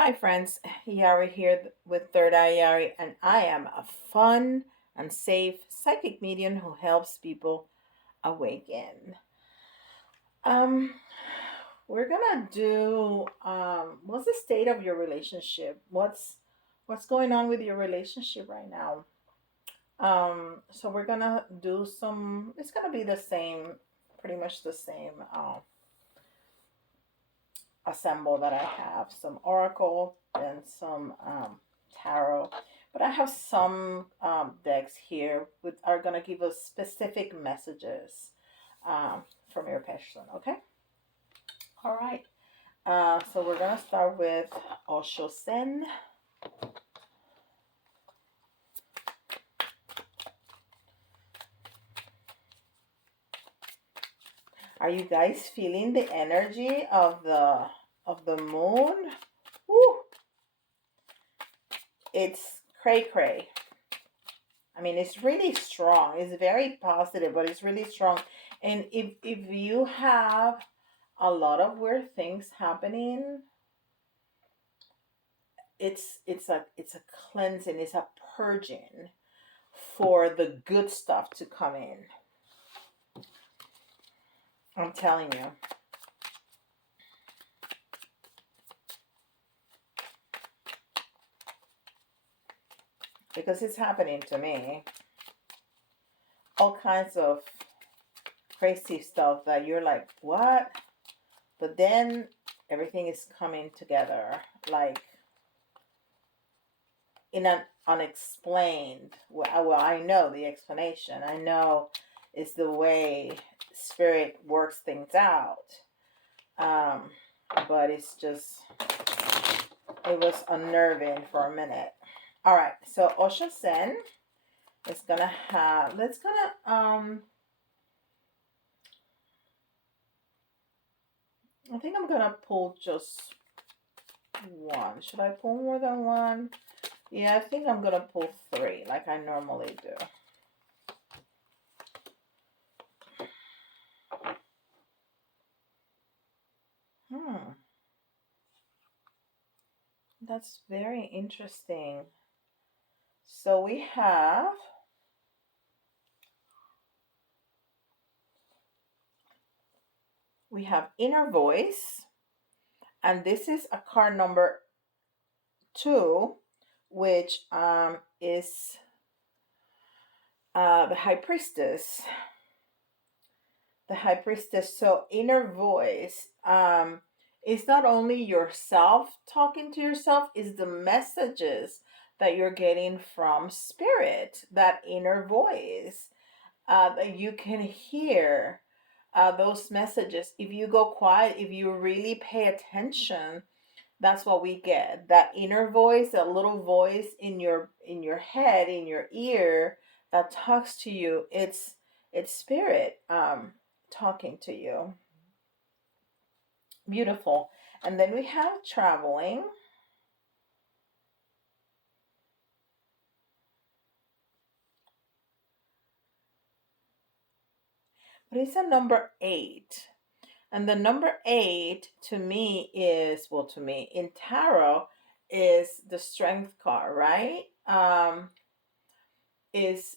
Hi friends, Yari here with Third Eye Yari, and I am a fun and safe psychic medium who helps people awaken. Um, we're gonna do what's the state of your relationship? What's going on with your relationship right now? So we're gonna do some. It's gonna be the same, pretty much the same. Assemble that I have some oracle and some tarot, but I have some decks here which are going to give us specific messages from your person. Okay, all right. So we're going to start with Osho Zen. Are you guys feeling the energy of the moon? Woo! It's cray cray. I mean, it's really strong. It's very positive, but it's really strong. And if you have a lot of weird things happening, it's a cleansing, it's a purging for the good stuff to come in. I'm telling you. Because it's happening to me. All kinds of crazy stuff that you're like, what? But then everything is coming together like in an unexplained. Well, I know the explanation. I know it's the way spirit works things out. But it's just, it was unnerving for a minute. All right, so Osho Zen is gonna have, I think I'm gonna pull just one. Should I pull more than one? Yeah, I think I'm gonna pull three like I normally do. That's very interesting. So we have inner voice, and this is a card number 2, which is the High Priestess. The High Priestess. So inner voice is not only yourself talking to yourself, is the messages that you're getting from spirit, that inner voice that you can hear those messages. If you go quiet, if you really pay attention, that's what we get. That inner voice, that little voice in your head, in your ear, that talks to you. It's spirit talking to you. Beautiful. And then we have traveling. But it's a number 8. And the number 8 to me is, well, to me in tarot, is the strength card, right? Is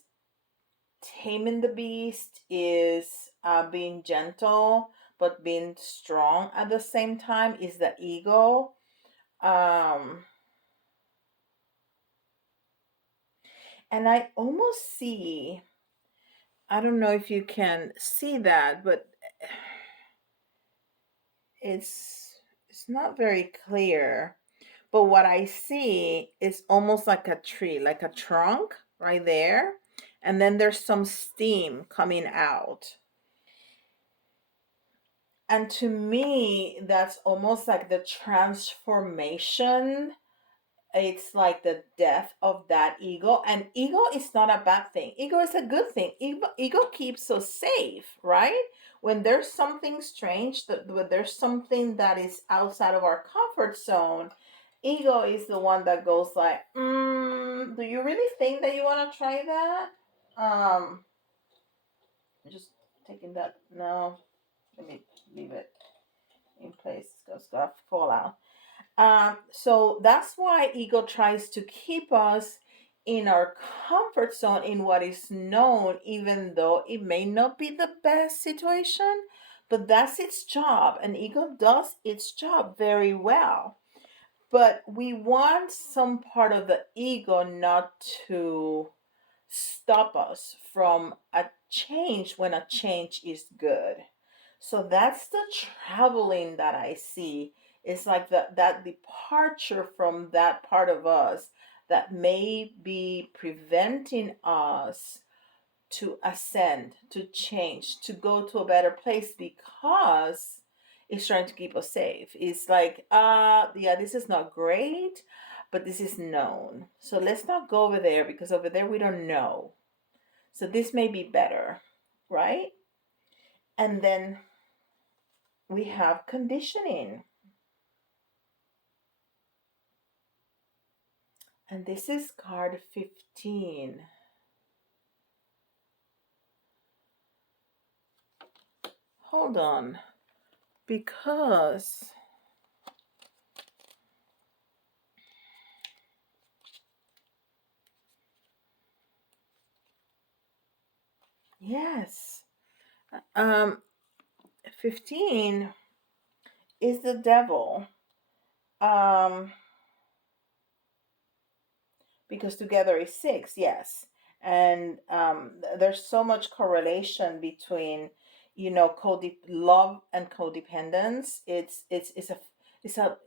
taming the beast, is being gentle but being strong at the same time, is the ego. Um, and I almost see, I don't know if you can see that, but it's not very clear. But what I see is almost like a tree, like a trunk right there. And then there's some steam coming out. And to me, that's almost like the transformation. It's like the death of that ego. And ego is not a bad thing, ego is a good thing. Ego keeps us safe, right? When there's something strange, when there's something that is outside of our comfort zone, ego is the one that goes like, do you really think that you want to try that? Just taking that. No, let me leave it in place. It's going to fall out. So that's why ego tries to keep us in our comfort zone in what is known, even though it may not be the best situation, but that's its job, and ego does its job very well. But we want some part of the ego not to stop us from a change when a change is good. So that's the traveling that I see. It's like that departure from that part of us that may be preventing us to ascend, to change, to go to a better place because it's trying to keep us safe. It's like, yeah, this is not great, but this is known. So let's not go over there because over there we don't know. So this may be better, right? And then we have conditioning. And this is card 15. Hold on. Because, yes, um, 15 is the devil. Um, because together is six, yes. And there's so much correlation between, love and codependence. It's a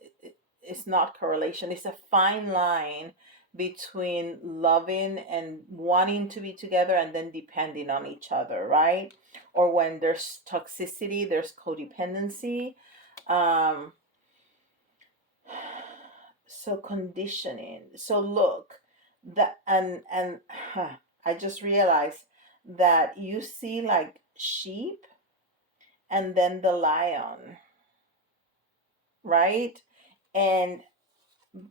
it's not correlation. It's a fine line between loving and wanting to be together and then depending on each other, right? Or when there's toxicity, there's codependency. Um, so conditioning. So look, that and I just realized that you see like sheep and then the lion, right? And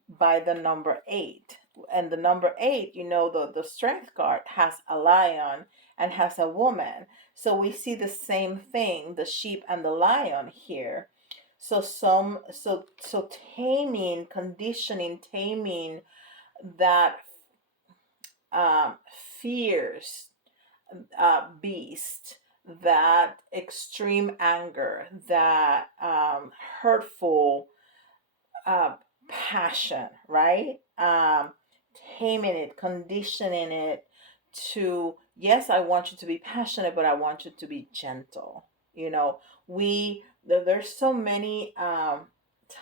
by the number 8. And the number 8, the strength card has a lion and has a woman. So we see the same thing, the sheep and the lion here. So taming, conditioning, taming that fierce beast, that extreme anger, that hurtful uh, passion, right? Taming it, conditioning it to, yes, I want you to be passionate, but I want you to be gentle. There's so many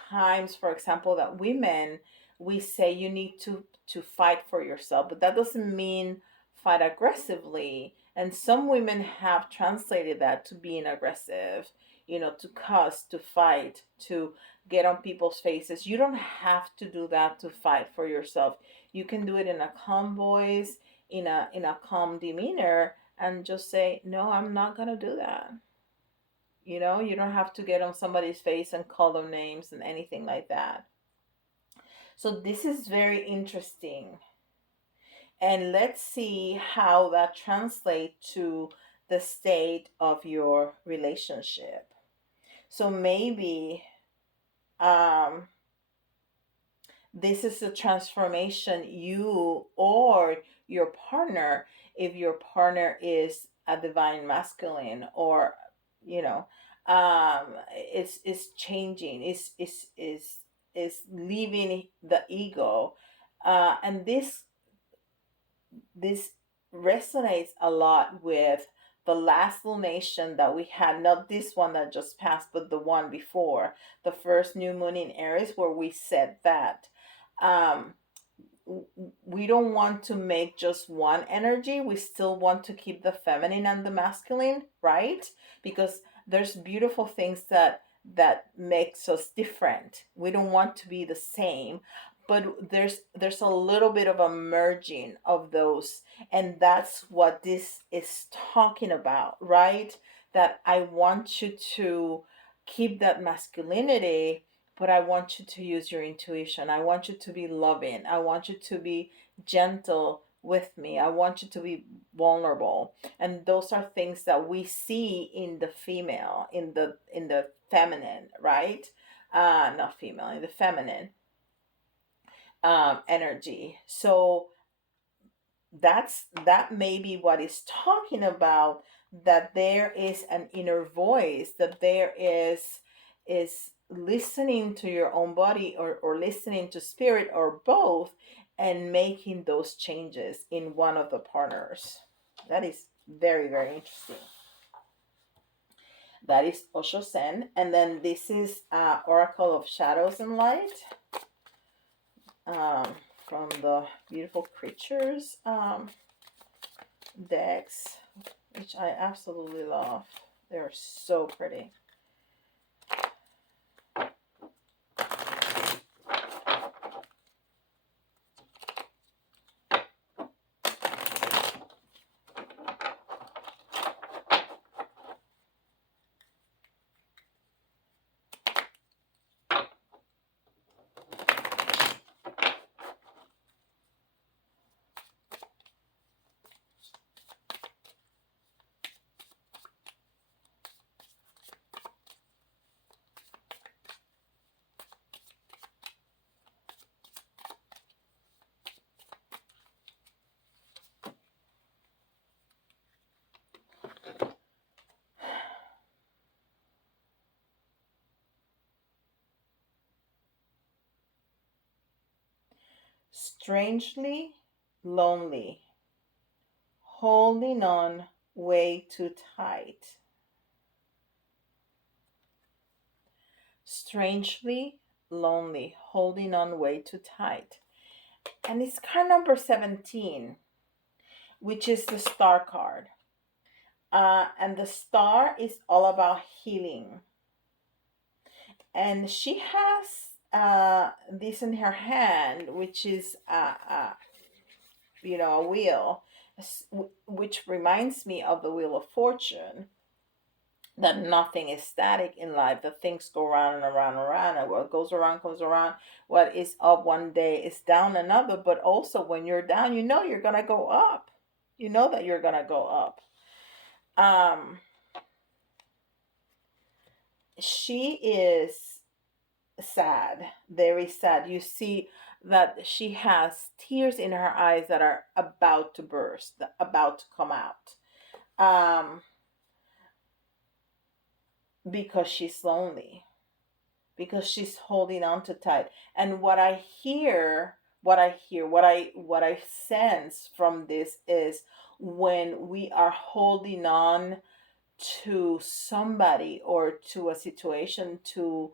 times, for example, that women, we say you need to fight for yourself, but that doesn't mean fight aggressively. And some women have translated that to being aggressive, to cuss, to fight, to get on people's faces. You don't have to do that to fight for yourself. You can do it in a calm voice, in a calm demeanor, and just say, "No, I'm not gonna do that." You don't have to get on somebody's face and call them names and anything like that. So this is very interesting. And let's see how that translates to the state of your relationship. So maybe um, this is a transformation you or your partner, if your partner is a divine masculine, or you know it's changing, is leaving the ego, and this resonates a lot with the last lunation that we had, not this one that just passed, but the one before, the first new moon in Aries, where we said that um, we don't want to make just one energy. We still want to keep the feminine and the masculine, right? Because there's beautiful things that makes us different. We don't want to be the same, but there's a little bit of a merging of those, and that's what this is talking about, right? That I want you to keep that masculinity, but I want you to use your intuition. I want you to be loving. I want you to be gentle with me. I want you to be vulnerable. And those are things that we see in the female, in the feminine, right? Not female, in the feminine. energy. So that may be what is talking about, that there is an inner voice, that there is listening to your own body, or listening to spirit, or both, and making those changes in one of the partners. That is very, very interesting. That is Osho Zen. And then this is Oracle of Shadows and Light, um, from the Beautiful Creatures decks, which I absolutely love. They're so pretty. Strangely lonely, holding on way too tight. Strangely lonely, holding on way too tight. And it's card number 17, which is the Star card. And the Star is all about healing. And she has this in her hand, which is a wheel, which reminds me of the Wheel of Fortune, that nothing is static in life, that things go around and around and around, and what goes around comes around. What is up one day is down another. But also, when you're down, you're gonna go up. You know that you're gonna go up. She is sad, very sad. You see that she has tears in her eyes that are about to burst, about to come out, um, because she's lonely, because she's holding on too tight. And what I sense from this is, when we are holding on to somebody, or to a situation, to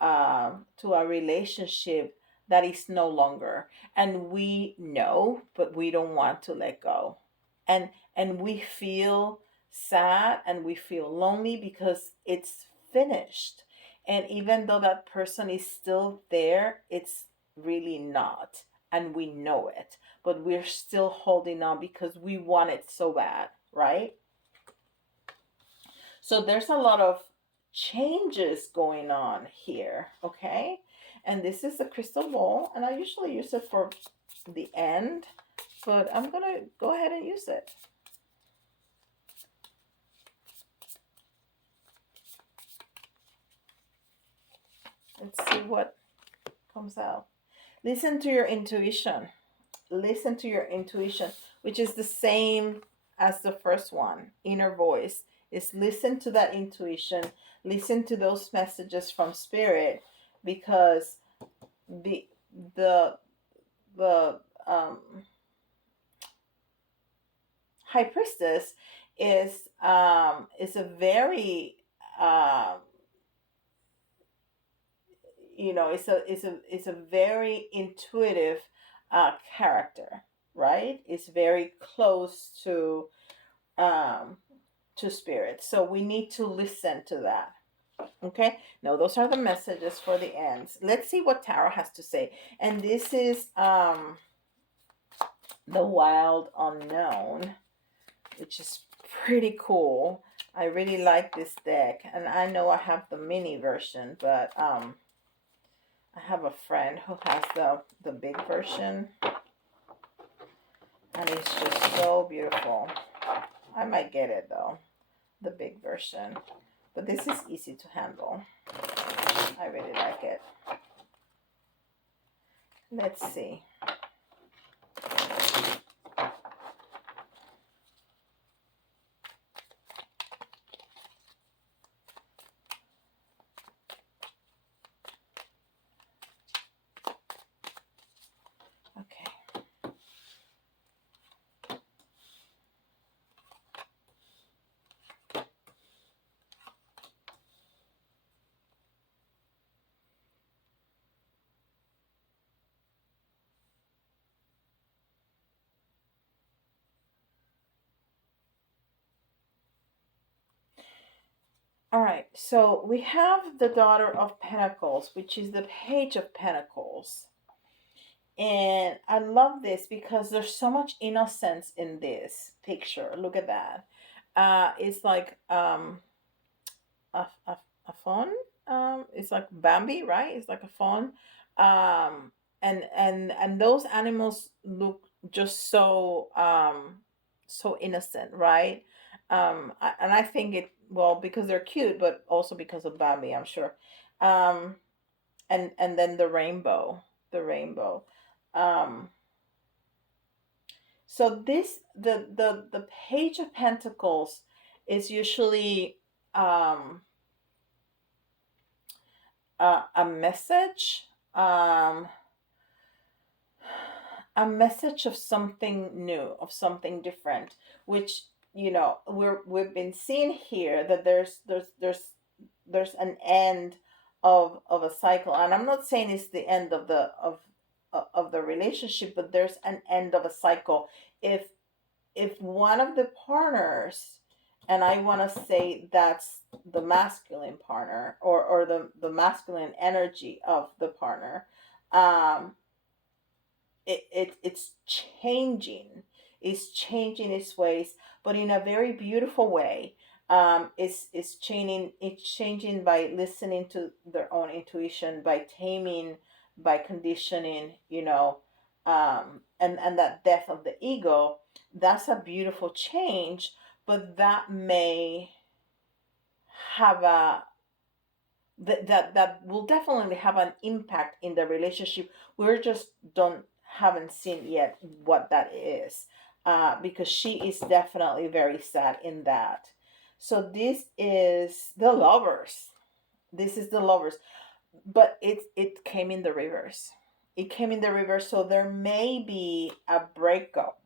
a relationship that is no longer, and we know, but we don't want to let go, and we feel sad, and we feel lonely because it's finished. And even though that person is still there, it's really not, and we know it, but we're still holding on because we want it so bad, right? So there's a lot of changes going on here, okay? And this is the crystal ball, and I usually use it for the end, but I'm gonna go ahead and use it. Let's see what comes out. Listen to your intuition. Listen to your intuition, which is the same as the first one. Inner voice is, listen to that intuition, listen to those messages from spirit, because the the the high priestess is a very it's a very intuitive character, right? It's very close to spirit, so we need to listen to that. Okay, now those are the messages for the ends. Let's see what tarot has to say. And this is the Wild Unknown, which is pretty cool. I really like this deck, and I know I have the mini version, but I have a friend who has the big version, and it's just so beautiful. I might get it though, the big version, but this is easy to handle. I really like it. Let's see. Okay. All right. So we have the Daughter of Pentacles, which is the Page of Pentacles. And I love this because there's so much innocence in this picture. Look at that. It's like a, a, a fawn. It's like Bambi, right? It's like a fawn. And those animals look just so so innocent, right? And I think it, well, because they're cute, but also because of Bambi, I'm sure. Um, and then the rainbow. Um, so this the Page of Pentacles is usually um a message, um a message of something new, of something different, which, we've been seeing here that there's an end of a cycle. And I'm not saying it's the end of the relationship, but there's an end of a cycle. If one of the partners, and I want to say that's the masculine partner, or the masculine energy of the partner, um it's changing, it's changing its ways, but in a very beautiful way. It's changing by listening to their own intuition, by taming, by conditioning, and that death of the ego. That's a beautiful change, but that may have a that will definitely have an impact in the relationship. We're just don't haven't seen yet what that is, because she is definitely very sad in that. So this is the Lovers. This is the Lovers, but it came in the reverse. It came in the reverse, so there may be a breakup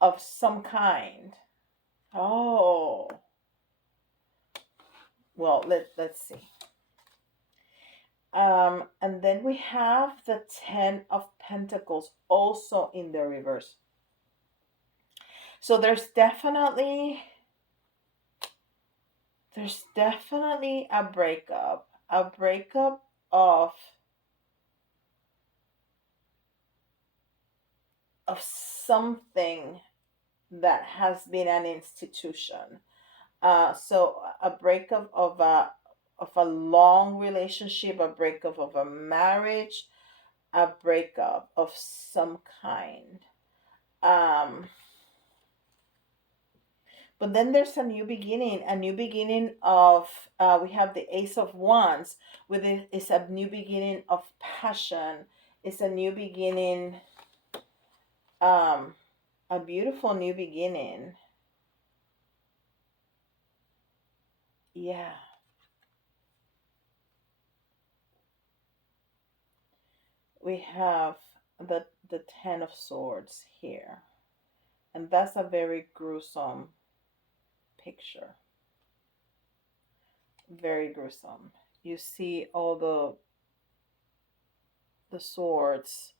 of some kind. Oh, well, let's see. And then we have the Ten of Pentacles also in the reverse. So there's definitely a breakup of something that has been an institution. So a breakup of a long relationship, a breakup of a marriage, a breakup of some kind. Um, but then there's a new beginning of, we have the Ace of Wands, with it is a new beginning of passion. It's a new beginning, um, a beautiful new beginning. Yeah, we have the Ten of Swords here, and that's a very gruesome picture. Very gruesome. You see all the swords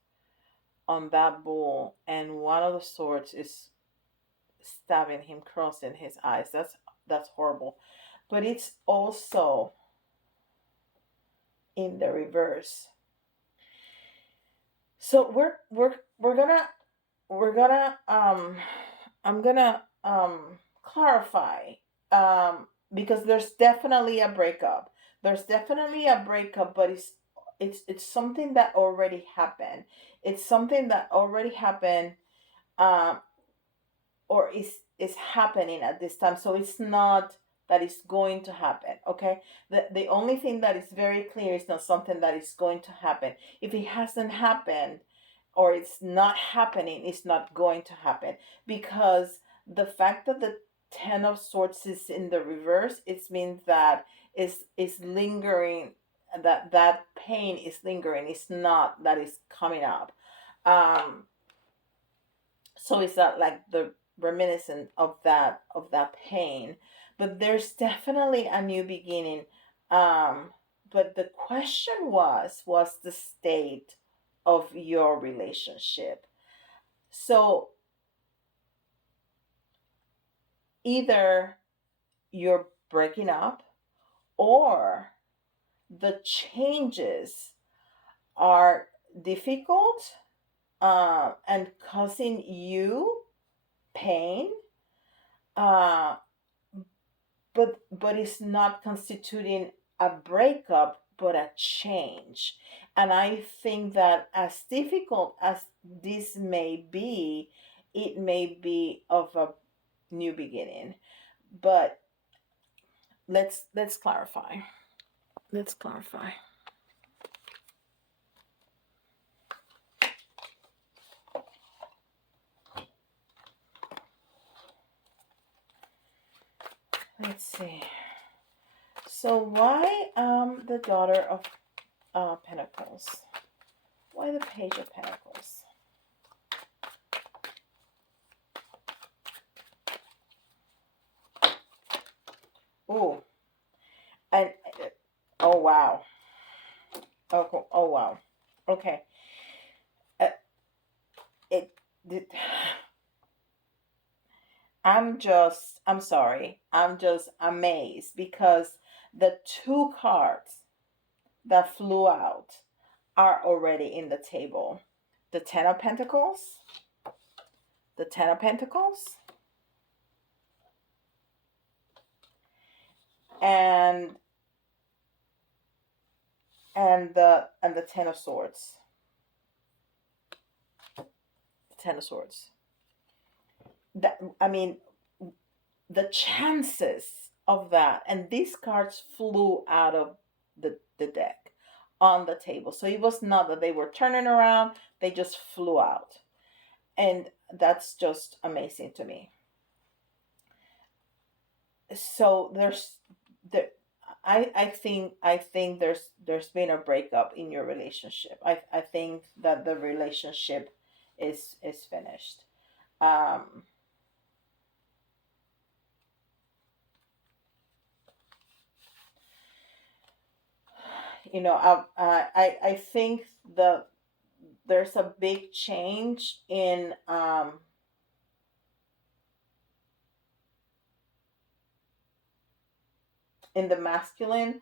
on that bull, and one of the swords is stabbing him, crossing his eyes. That's horrible. But it's also in the reverse. So we're gonna I'm gonna clarify, because there's definitely a breakup. There's definitely a breakup, but it's something that already happened. It's something that already happened, um, or is happening at this time. So it's not that is going to happen. Okay, the only thing that is very clear is not something that is going to happen. If it hasn't happened, or it's not happening, it's not going to happen, because the fact that the Ten of Swords is in the reverse, it means that is lingering, that pain is lingering. It's not that it's coming up. um so it's not like the reminiscent of that pain, but there's definitely a new beginning. But the question was the state of your relationship. So either you're breaking up, or the changes are difficult, and causing you pain, uh, but it's not constituting a breakup, but a change. And I think that as difficult as this may be, it may be of a new beginning. But let's clarify. Let's clarify. Let's see. So why the Daughter of Pentacles? Why the Page of Pentacles? Oh, and oh wow. Oh wow. Okay. Uh, it, it I'm sorry. I'm just amazed, because the two cards that flew out are already in the table. The Ten of Pentacles, the Ten of Pentacles, and the Ten of Swords. The Ten of Swords. That, I mean, the chances of that, and these cards flew out of the deck on the table. So it was not that they were turning around, they just flew out. And that's just amazing to me. So there I think there's been a breakup in your relationship. I think that the relationship is finished. Um I think there's a big change in the masculine.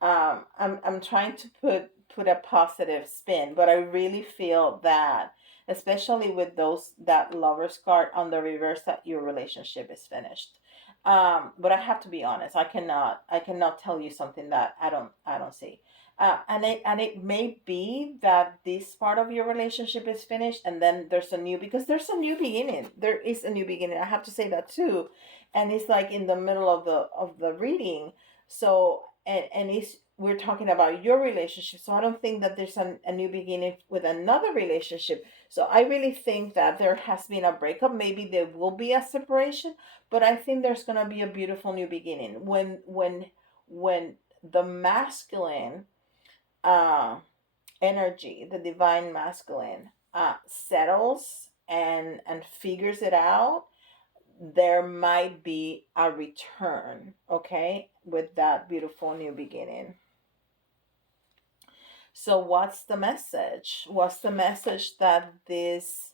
I'm trying to put a positive spin, but I really feel that, especially with those that Lover's card on the reverse, that your relationship is finished. But I have to be honest. I cannot tell you something that I don't see. And it may be that this part of your relationship is finished, and then because there's a new beginning. There is a new beginning. I have to say that too, and it's like in the middle of the reading. So and it's we're talking about your relationship, so I don't think that there's a new beginning with another relationship. So I really think that there has been a breakup. Maybe there will be a separation, but I think there's going to be a beautiful new beginning when the masculine uh energy, the divine masculine, settles and figures it out. There might be a return, okay, with that beautiful new beginning. So what's the message? What's the message that this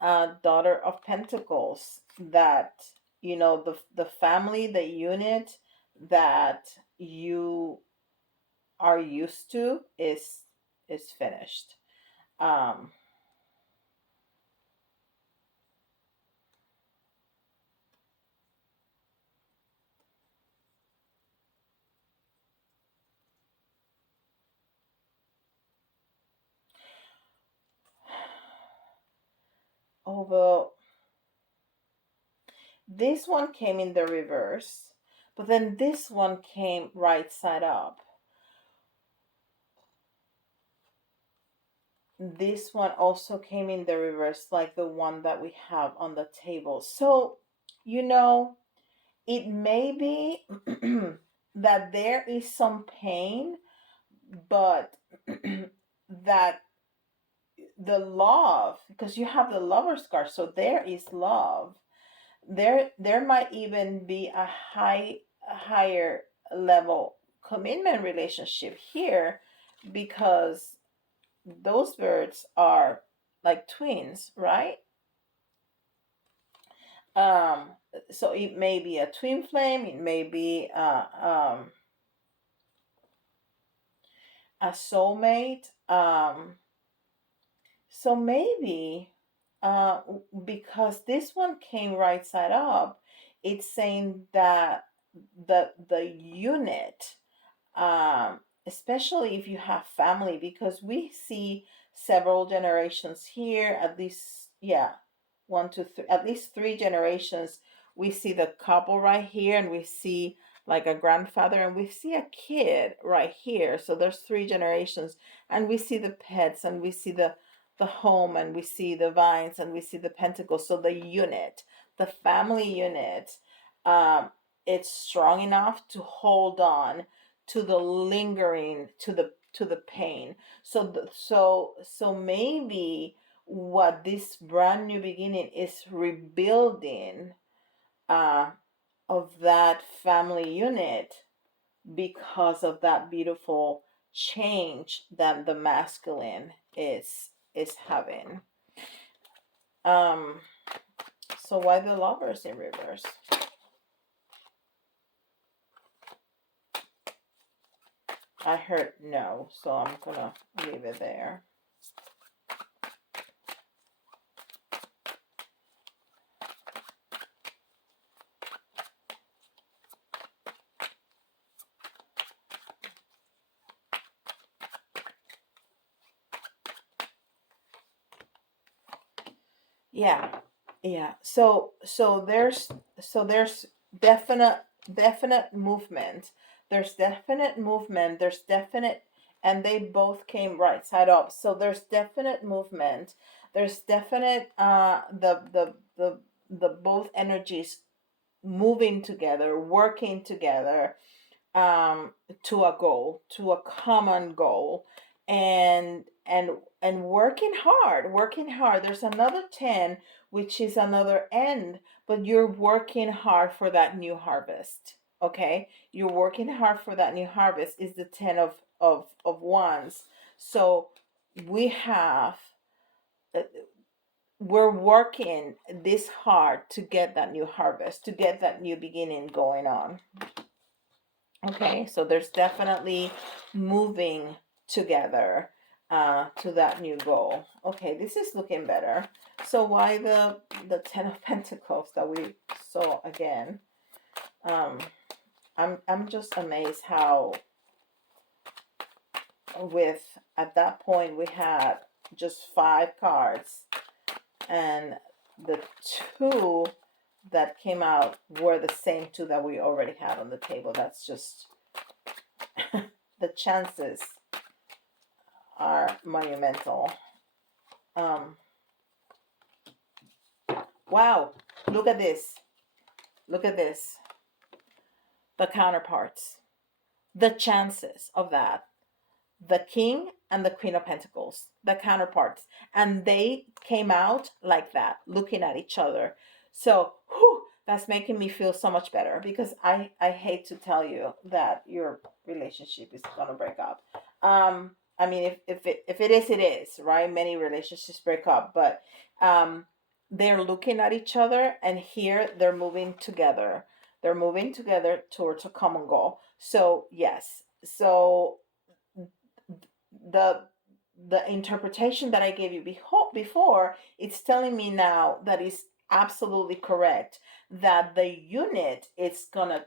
Daughter of Pentacles, that the family, the unit that you are used to is finished. Um, Although this one came in the reverse, But then this one came right side up. This one also came in the reverse, like the one that we have on the table. So, you know, it may be that there is some pain, but that the love, because you have the lover's card, so there is love. There might even be a higher level commitment relationship here, because those birds are like twins, right? um so it may be a twin flame, it may be a soulmate. So maybe, uh because this one came right side up, it's saying that the unit, especially if you have family, because we see several generations here, at least, yeah, one, two, three, at least three generations. We see the couple right here, and we see like a grandfather, and we see a kid right here. So there's three generations, and we see the pets, and we see the home, and we see the vines, and we see the pentacles. So the unit, the family unit, um, it's strong enough to hold on to the lingering, to the pain. So maybe what this brand new beginning is rebuilding, uh, of that family unit, because of that beautiful change that the masculine is having. um so why the lovers in reverse? I heard no, so I'm gonna leave it there. Yeah, yeah. So there's definite definite movement. There's definite movement. There's definite, and they both came right side up. So there's definite movement. There's definite, the both energies moving together, working together, um, to a goal, to a common goal, and working hard. There's another 10, which is another end, but you're working hard for that new harvest. Okay, you're working hard for that new harvest is the 10 of wands. So we have, uh, we're working this hard to get that new harvest, to get that new beginning going on. Okay, so there's definitely moving together, to that new goal. Okay, this is looking better. So why the 10 of Pentacles that we saw again? Um, I'm just amazed how, with, at that point we had just 5 cards, and the 2 that came out were the same 2 that we already had on the table. That's just the chances are monumental. Um, wow, look at this. Look at this. The counterparts. The chances of that. The King and the Queen of Pentacles. The counterparts. And they came out like that, looking at each other. So, whew, that's making me feel so much better, because I hate to tell you that your relationship is going to break up. I mean, if it is, it is, right? Many relationships break up, but, they're looking at each other, and here they're moving together. They're moving together towards a common goal. So, yes. So the the interpretation that I gave you before, it's telling me now that is absolutely correct, that the unit is gonna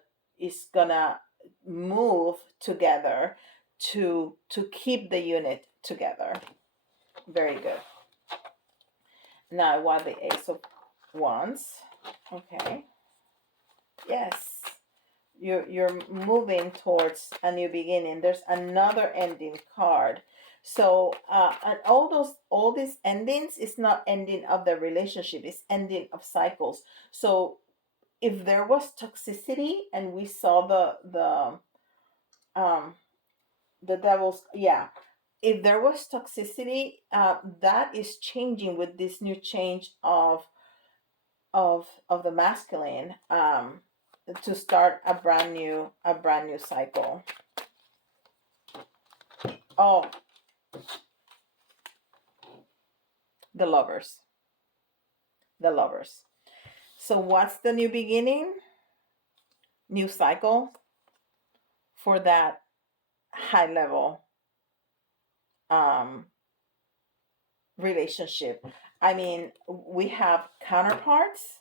move together to keep the unit together. Very good. Now, why the Ace of Wands? Okay. Yes. You're moving towards a new beginning. There's another ending card. So and all these endings is not ending of the relationship, it's ending of cycles. So if there was toxicity and we saw the devil's, yeah, if there was toxicity, that is changing with this new change of the masculine, to start a brand new cycle. Oh, the lovers, the lovers. So what's the new beginning? New cycle for that high level um relationship. I mean, we have counterparts,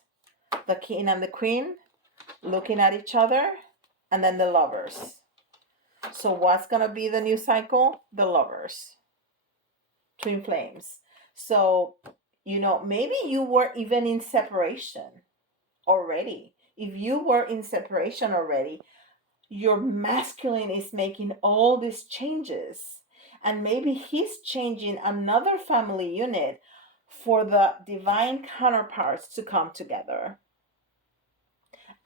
the king and the queen, looking at each other, and then the lovers. So what's going to be the new cycle? The lovers, twin flames. So, maybe you were even in separation already. If you were in separation already, your masculine is making all these changes. And maybe he's changing another family unit for the divine counterparts to come together.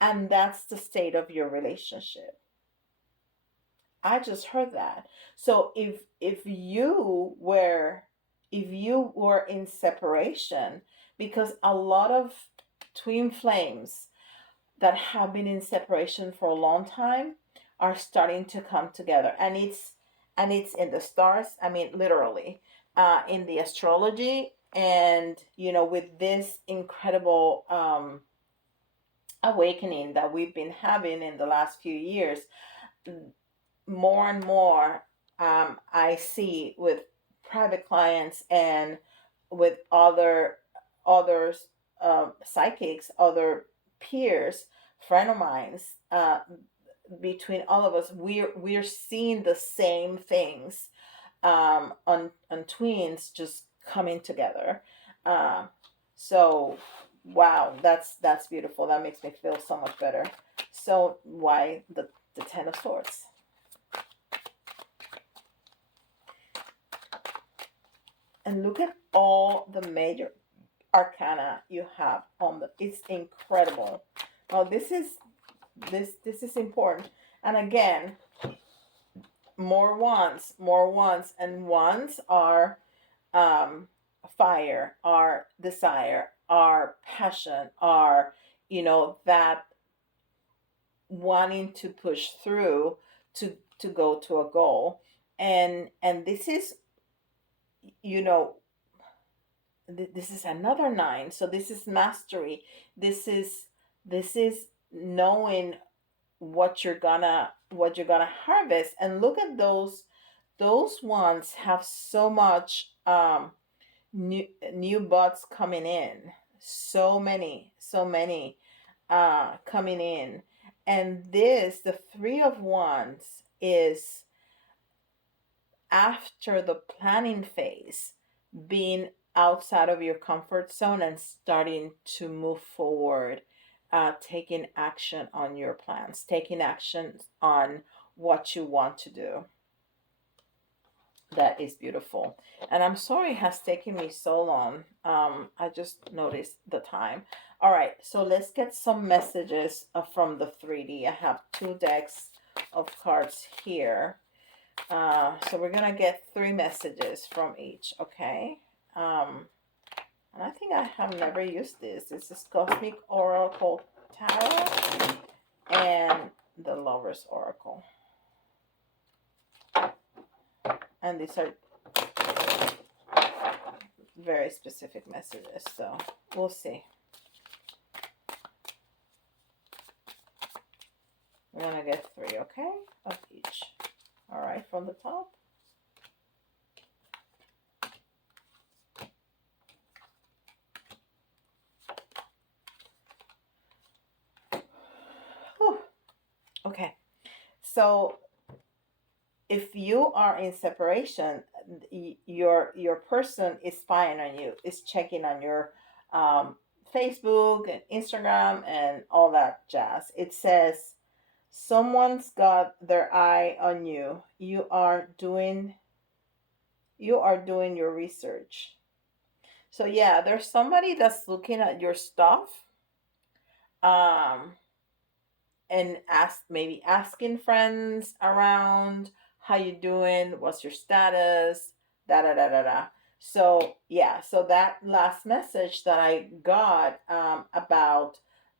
And that's the state of your relationship. I just heard that. So if you were in separation, because a lot of twin flames that have been in separation for a long time are starting to come together, and it's in the stars. I mean, literally, in the astrology, and with this incredible awakening that we've been having in the last few years, more and more, I see with private clients and with others, psychics, other peers, friend of mine's, between all of us, we're seeing the same things, on twins just coming together. Uh, so wow, that's beautiful. That makes me feel so much better. So why the Ten of Swords? And look at all the major arcana you have on it's incredible. Well, this is important. And again, more wands, and wands are, fire, our desire, our passion, our, that wanting to push through to go to a goal. And this is, you know this is another nine. So this is mastery. This is knowing what you're gonna harvest. And look at those ones have so much, new buds coming in. So many coming in. And the Three of Wands is after the planning phase, being outside of your comfort zone and starting to move forward, taking action on your plans, taking action on what you want to do. That is beautiful. And I'm sorry it has taken me so long. I just noticed the time. All right, so let's get some messages, from the 3D. I have two decks of cards here. So we're gonna get 3 messages from each, okay? And I think I have never used this. This is Cosmic Oracle Tarot and the Lover's Oracle. And these are very specific messages, so we'll see. We're gonna get 3, okay, of each. All right, from the top. Whew. Okay, so if you are in separation, your person is spying on you, is checking on your, Facebook and Instagram and all that jazz. It says Someone's got their eye on you. You are doing your research. So yeah, there's somebody that's looking at your stuff, um and maybe asking friends around, how you doing, what's your status, da da da da da. So yeah, so that last message that I got, about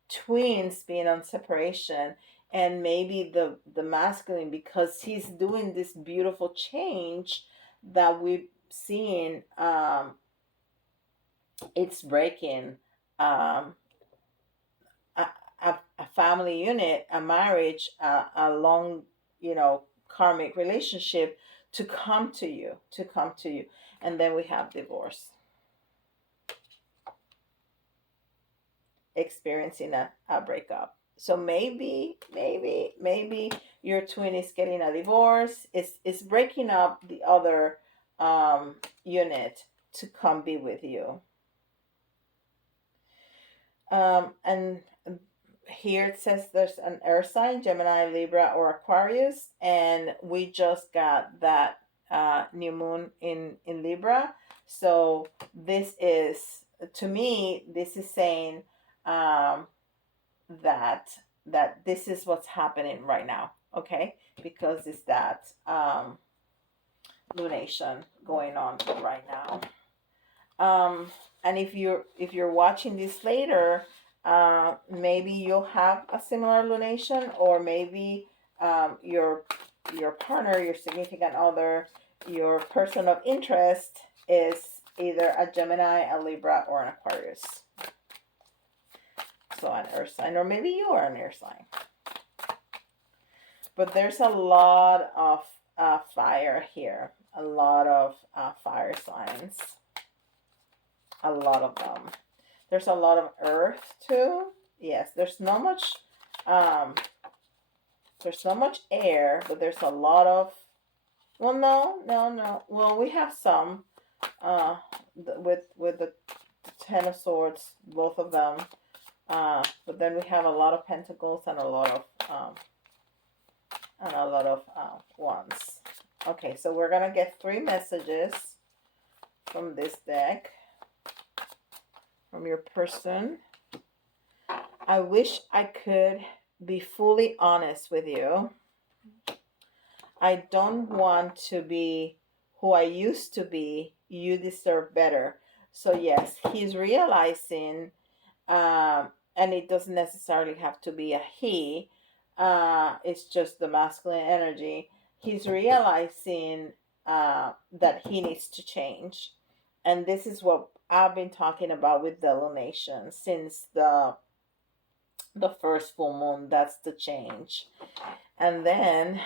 twins being on separation, and maybe the masculine, because he's doing this beautiful change that we've seen, it's breaking, um a, a family unit, a marriage, a long, karmic relationship, to come to you. And then we have divorce, experiencing a breakup. So maybe your twin is getting a divorce, is breaking up the other, unit, to come be with you. And here it says there's an air sign, Gemini, Libra, or Aquarius, and we just got that, new moon in Libra. So this is, to me, this is saying, um, that this is what's happening right now. Okay, because it's that, lunation going on right now. And if you're watching this later, maybe you'll have a similar lunation, or maybe, your partner, your significant other, your person of interest is either a Gemini, a Libra, or an Aquarius. So an earth sign, or maybe you are an air sign. But there's a lot of, fire here, a lot of, fire signs, a lot of them. There's a lot of earth too. Yes, there's not much, um there's not much air, but there's a lot of, well, no. Well, we have some, with the Ten of Swords, both of them. But then we have a lot of pentacles, and a lot of, wands. Okay, so we're gonna get 3 messages from this deck, from your person. I wish I could be fully honest with you. I don't want to be who I used to be. You deserve better. So yes, he's realizing, and it doesn't necessarily have to be a he. It's just the masculine energy. He's realizing, that he needs to change, and this is what I've been talking about with the lunation since the first full moon. That's the change. And then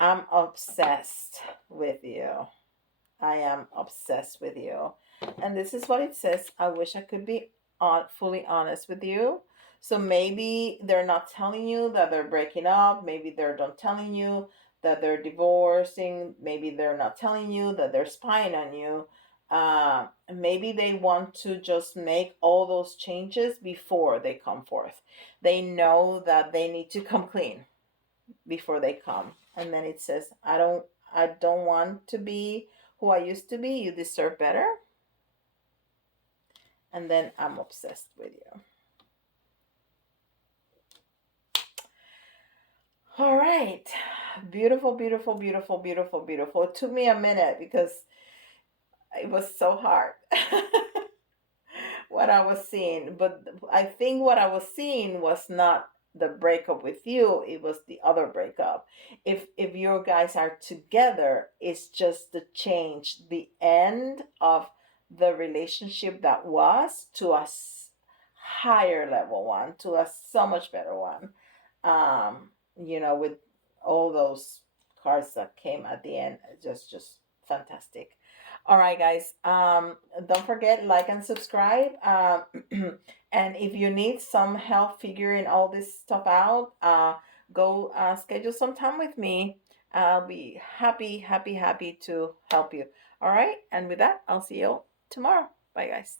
I'm obsessed with you. I am obsessed with you. And this is what it says. I wish I could be fully honest with you. So maybe they're not telling you that they're breaking up. Maybe they're not telling you that they're divorcing. Maybe they're not telling you that they're spying on you. Maybe they want to just make all those changes before they come forth. They know that they need to come clean before they come. And then it says, I don't want to be who I used to be. You deserve better. And then I'm obsessed with you. All right. Beautiful, beautiful, beautiful, beautiful, beautiful. It took me a minute because it was so hard what I was seeing. But I think what I was seeing was not the breakup with you, it was the other breakup. If you guys are together, it's just the change, the end of the relationship that was, to a higher level one, to a so much better one. With all those cards that came at the end, just fantastic. All right, guys. Don't forget, like and subscribe. And if you need some help figuring all this stuff out, go schedule some time with me. I'll be happy, happy, happy to help you. All right. And with that, I'll see you tomorrow. Bye, guys.